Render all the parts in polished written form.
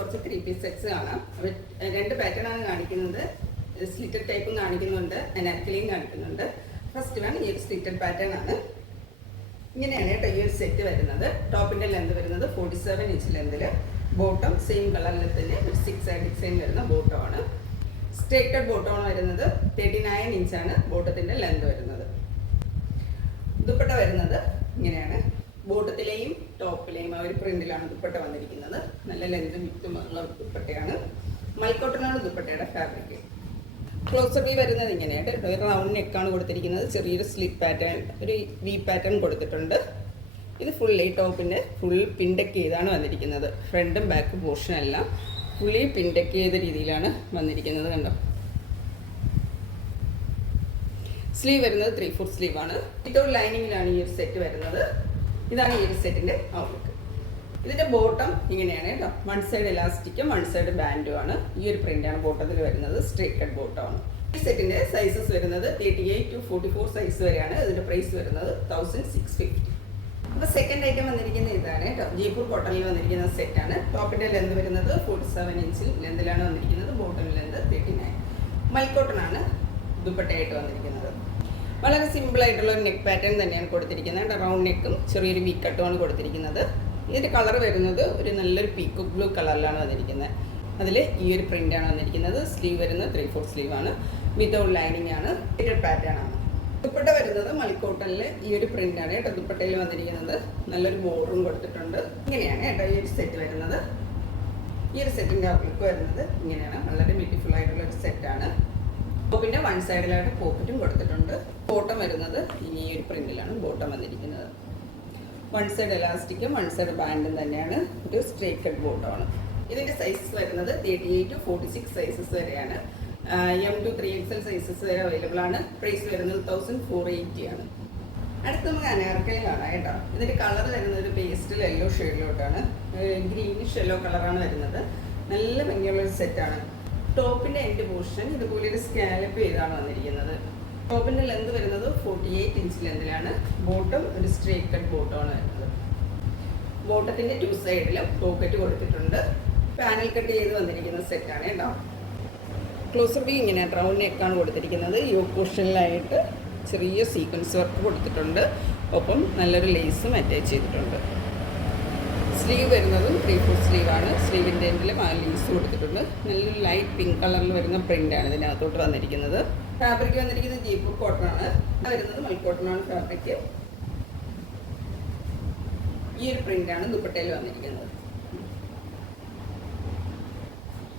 കുറച്ച് 3 piece sets കാണാം. രണ്ട് പാറ്റേൺ ആണ് കാണിക്കുന്നത്. സ്ലിറ്റഡ് ടൈപ്പും കാണിക്കുന്നുണ്ട്, അനാർക്കലിയും കാണിക്കുന്നുണ്ട്. ഫസ്റ്റ് വൺ ഈ ഒരു സ്ലിറ്റഡ് പാറ്റേൺ ആണ്. ഇങ്ങനെയാണ് കേട്ടോ ഈ ഒരു സെറ്റ് വരുന്നത്. ടോപ്പിന്റെ ലെന്ത് വരുന്നത് 47 ഇഞ്ച് ലെന്തിൽ, ബോട്ടം സെയിം കളറിൽ തന്നെ ഒരു 6 സൈഡ് ഡിസൈൻ വരുന്ന ബോട്ടമാണ്. സ്ട്രേറ്റഡ് ബോട്ടമാണ് വരുന്നത്. 39 ഇഞ്ചാണ് ബോട്ടത്തിന്റെ ലെന്ത് വരുന്നത്. ദുപ്പട്ട വരുന്നത് ഇങ്ങനെയാണ്. ബോട്ടത്തിലെയും ടോപ്പിലെയും ആ ഒരു പ്രിന്റിലാണ് ദുപ്പട്ട വന്നിരിക്കുന്നത്. നല്ല ലെന്തും വിത്തുമുള്ള ദുപ്പട്ടയാണ്. മൽക്കോട്ടനാണ് ദുപ്പട്ടയുടെ ഫാബ്രിക്. ക്ലോസർ വി വരുന്നത് ഇങ്ങനെയായിട്ട് ഒരു റൗണ്ട് നെക്കാണ് കൊടുത്തിരിക്കുന്നത്. ചെറിയൊരു സ്ലിപ്പ് പാറ്റേൺ, ഒരു വി പാറ്റേൺ കൊടുത്തിട്ടുണ്ട്. ഇത് ഫുള്ളി ടോപ്പിൻ്റെ ഫുൾ പിൻടെക്ക് ചെയ്താണ് വന്നിരിക്കുന്നത്. ഫ്രണ്ടും ബാക്ക് പോർഷൻ എല്ലാം ഫുള്ളി പിൻടെക്ക് ചെയ്ത രീതിയിലാണ് വന്നിരിക്കുന്നത്. കണ്ടോ, സ്ലീവ് വരുന്നത് 3/4 സ്ലീവാണ്. വിത്തൗട്ട് ലൈനിങ്ങിലാണ് ഈ ഒരു സെറ്റ് വരുന്നത്. ഇതാണ് ഈ ഒരു സെറ്റിൻ്റെ ഔട്ട്ലുക്ക്. ഇതിൻ്റെ ബോട്ടം ഇങ്ങനെയാണ് കേട്ടോ. വൺ സൈഡ് എലാസ്റ്റിക്കും വൺ സൈഡ് ബാൻഡും ആണ്. ഈ ഒരു പ്രിൻ്റാണ് ബോട്ടത്തിൽ വരുന്നത്. സ്ട്രേറ്റ് കട്ട് ബോട്ടമാണ്. ഈ സെറ്റിൻ്റെ സൈസസ് വരുന്നത് 38 to 44 സൈസ് വരെയാണ്. ഇതിൻ്റെ പ്രൈസ് വരുന്നത് 1650. അപ്പോൾ സെക്കൻഡ് ഐറ്റം വന്നിരിക്കുന്നത് ഇതാണ് കേട്ടോ. ജയ്പൂർ കോട്ടണിൽ വന്നിരിക്കുന്ന സെറ്റാണ്. ടോപ്പിൻ്റെ ലെന്ത് വരുന്നത് 47 ഇഞ്ചിൽ ലെന്തിലാണ് വന്നിരിക്കുന്നത്. Bottom length 39. മൽക്കോട്ടനാണ് ദുപ്പട്ടയായിട്ട് വന്നിരിക്കുന്നത്. വളരെ സിമ്പിൾ ആയിട്ടുള്ള ഒരു നെക്ക് പാറ്റേൺ തന്നെയാണ് കൊടുത്തിരിക്കുന്നത്. റൗണ്ട് നെക്കും ചെറിയൊരു വി കട്ടുമാണ് കൊടുത്തിരിക്കുന്നത്. ഇതിൻ്റെ കളർ വരുന്നത് ഒരു നല്ലൊരു പീക്കോക്ക് ബ്ലൂ കളറിലാണ് വന്നിരിക്കുന്നത്. അതിൽ ഈ ഒരു പ്രിൻ്റാണ് വന്നിരിക്കുന്നത്. സ്ലീവ് വരുന്നത് 3/4 സ്ലീവാണ്. വിത്തൗട്ട് ലൈനിങ് ആണ്. ഫിറ്റഡ് പാറ്റേൺ ആണ്. ദുപ്പട്ട വരുന്നത് മൽക്കോട്ടനിൽ ഈ ഒരു പ്രിൻ്റാണ് കേട്ടോ. ദുപ്പട്ടയിൽ വന്നിരിക്കുന്നത് നല്ലൊരു ബോർഡറും കൊടുത്തിട്ടുണ്ട്. ഇങ്ങനെയാണ് കേട്ടോ ഈ ഒരു സെറ്റ് വരുന്നത്. ഈ ഒരു സെറ്റിൻ്റെ ഔട്ട്ലുക്ക് വരുന്നത് ഇങ്ങനെയാണ്. വളരെ ബ്യൂട്ടിഫുൾ ആയിട്ടുള്ള ഒരു സെറ്റാണ്. പിന്നെ വൺ സൈഡിലായിട്ട് പോക്കറ്റും കൊടുത്തിട്ടുണ്ട്. ബോട്ടം വരുന്നത് ഈ ഒരു പ്രിന്റിലാണ് ബോട്ടം വന്നിരിക്കുന്നത്. വൺ സൈഡ് എലാസ്റ്റിക്കും വൺ സൈഡ് ബാൻഡും തന്നെയാണ്. ഒരു സ്ട്രേറ്റ് കട്ട് ബോട്ടമാണ്. ഇതിൻ്റെ സൈസസ് വരുന്നത് 38 to 46 സൈസസ് വരെയാണ്. M to 3XL സൈസസ് വരെ അവൈലബിൾ ആണ്. പ്രൈസ് വരുന്നത് 1480 ആണ്. അടുത്ത് നമുക്ക് അനാർക്കലി കാണാം കേട്ടോ. ഇതിൻ്റെ കളർ വരുന്നത് ഒരു പേസ്റ്റൽ യെല്ലോ ഷെയ്ഡിലോട്ടാണ്. ഗ്രീനിഷ് യെല്ലോ കളറാണ് വരുന്നത്. നല്ല ഭംഗിയുള്ള ഒരു സെറ്റാണ്. ടോപ്പിൻ്റെ എൻഡ് പോർഷൻ ഇതുപോലെ ഒരു സ്കാലപ്പ് ചെയ്താണ് വന്നിരിക്കുന്നത്. ടോപ്പിൻ്റെ ലെന്ത് വരുന്നത് 48 ഇഞ്ച് ലെന്തിലാണ്. ബോട്ടം ഒരു സ്ട്രേറ്റ് കട്ട് ബോട്ടമാണ് വരുന്നത്. ബോട്ടത്തിൻ്റെ 2 സൈഡിലും പോക്കറ്റ് കൊടുത്തിട്ടുണ്ട്. പാനൽ കട്ട് ചെയ്ത് വന്നിരിക്കുന്ന സെറ്റാണ് കേട്ടോ. ക്ലോസർ ബി ഇങ്ങനെ റൗണ്ട് നെക്കാണ് കൊടുത്തിരിക്കുന്നത്. യോക്ക് പോർഷനിലായിട്ട് ചെറിയ സീക്വൻസ് വർക്ക് കൊടുത്തിട്ടുണ്ട്. ഒപ്പം നല്ലൊരു ലേസും അറ്റാച്ച് ചെയ്തിട്ടുണ്ട്. സ്ലീവ് വരുന്നതും 3/4 സ്ലീവാണ്. സ്ലീവിൻ്റെ എൻഡിൽ ലീസ് കൊടുത്തിട്ടുണ്ട്. നല്ലൊരു ലൈറ്റ് പിങ്ക് കളറിൽ വരുന്ന പ്രിൻ്റാണ് ഇതിനകത്തോട്ട് വന്നിരിക്കുന്നത്. ഫാബ്രിക് വന്നിരിക്കുന്നത് ജയ്പൂർ കോട്ടണാണ്. വരുന്നത് മൽക്കോട്ടനാണ് ഫാബ്രിക്. ഈ ഒരു പ്രിൻ്റാണ് ദുപ്പട്ടയിൽ വന്നിരിക്കുന്നത്.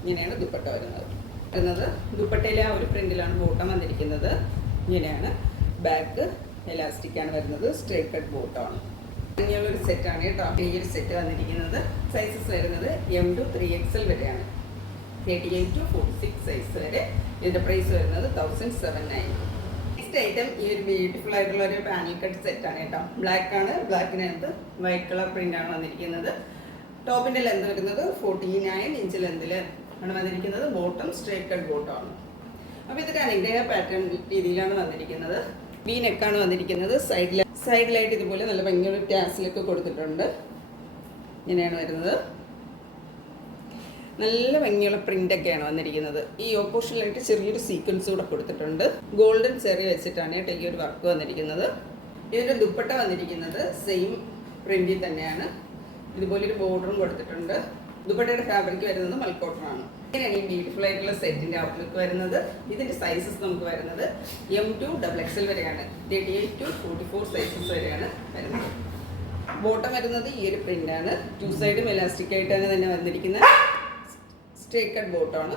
ഇങ്ങനെയാണ് ദുപ്പട്ട വരുന്നത്. ദുപ്പട്ടയിലെ ആ ഒരു പ്രിൻ്റിലാണ് ബോട്ടം വന്നിരിക്കുന്നത്. ഇങ്ങനെയാണ്. ബാക്ക് എലാസ്റ്റിക്കാണ് വരുന്നത്. സ്ട്രേറ്റ് കട്ട് ബോട്ടമാണ്. ഇങ്ങനെയുള്ളൊരു സെറ്റാണ് കേട്ടോ. ഈ ഒരു സെറ്റ് വന്നിരിക്കുന്നത്. സൈസസ് വരുന്നത് M to 3XL വരെയാണ്. 38 to 46 സൈസ് വരെ. ഇതിൻ്റെ പ്രൈസ് വരുന്നത് 1790. നെക്സ്റ്റ് ഐറ്റം ഈ ഒരു ബ്യൂട്ടിഫുൾ ആയിട്ടുള്ള ഒരു പാനൽ കട്ട് സെറ്റാണ് കേട്ടോ. ബ്ലാക്ക് ആണ്. ബ്ലാക്കിനകത്ത് വൈറ്റ് കളർ പ്രിൻ്റാണ് വന്നിരിക്കുന്നത്. ടോപ്പിൻ്റെ ലെന്ത് വരുന്നത് 49 ഇഞ്ച് ലെന്തിൽ ആണ് വന്നിരിക്കുന്നത്. ബോട്ടം സ്ട്രേറ്റ് കട്ട് ബോട്ടമാണ്. അപ്പോൾ ഇതിൻ്റെ ഇതേ പാറ്റേൺ രീതിയിലാണ് വന്നിരിക്കുന്നത്. വി നെക്കാണ് വന്നിരിക്കുന്നത്. സൈഡിലായിട്ട് ഇതുപോലെ നല്ല ഭംഗിയുള്ള ടാസിലൊക്കെ കൊടുത്തിട്ടുണ്ട്. ഇങ്ങനെയാണ് വരുന്നത്. നല്ല ഭംഗിയുള്ള പ്രിൻ്റൊക്കെയാണ് വന്നിരിക്കുന്നത്. ഈ ഓപ്പോഷനിലായിട്ട് ചെറിയൊരു സീക്വൻസ് കൂടെ കൊടുത്തിട്ടുണ്ട്. ഗോൾഡൻ ചെറി വെച്ചിട്ടാണ് കേട്ടോ ഈ ഒരു വർക്ക് വന്നിരിക്കുന്നത്. ഇതിൻ്റെ ദുപ്പട്ട വന്നിരിക്കുന്നത് സെയിം പ്രിന്റിൽ തന്നെയാണ്. ഇതുപോലൊരു ബോർഡറും കൊടുത്തിട്ടുണ്ട്. ദുപ്പട്ടയുടെ ഫാബ്രിക് വരുന്നത് മൽക്കോട്ടനാണ്. ഇങ്ങനെയാണ് ഈ ബ്യൂട്ടിഫുൾ ആയിട്ടുള്ള സെറ്റിൻ്റെ ഔട്ട്ലുക്ക് വരുന്നത്. ഇതിൻ്റെ സൈസസ് നമുക്ക് വരുന്നത് M to XXL വരെയാണ്. 38 to 44 സൈസസ് വരെയാണ് വരുന്നത്. ബോട്ടം വരുന്നത് ഈ ഒരു പ്രിൻ്റാണ്. 2 സൈഡും എലാസ്റ്റിക് ആയിട്ടാണ് തന്നെ വന്നിരിക്കുന്നത്. സ്ട്രേറ്റ് കട്ട് ബോട്ടമാണ്.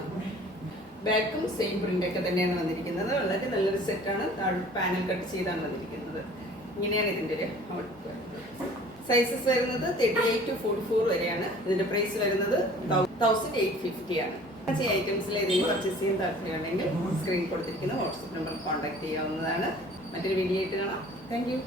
ബാക്കും സെയിം പ്രിൻ്റൊക്കെ തന്നെയാണ് വന്നിരിക്കുന്നത്. വളരെ നല്ലൊരു സെറ്റാണ്. പാനൽ കട്ട് ചെയ്താണ് വന്നിരിക്കുന്നത്. ഇങ്ങനെയാണ് ഇതിൻ്റെ ഒരു ഔട്ട്ലുക്ക് വരുന്നത്. സൈസസ് വരുന്നത് 38 to 44 വരെയാണ്. ഇതിൻ്റെ പ്രൈസ് വരുന്നത് 1850 ആണ്. ഈ ഐറ്റംസിൽ ഏതെങ്കിലും പർച്ചേസ് ചെയ്യാൻ താല്പര്യമുണ്ടെങ്കിൽ സ്ക്രീൻ കൊടുത്തിരിക്കുന്ന വാട്സപ്പ് നമ്പർ കോൺടാക്ട് ചെയ്യാവുന്നതാണ്. മറ്റൊരു വീഡിയോ ആയിട്ട് കാണാം. Thank you.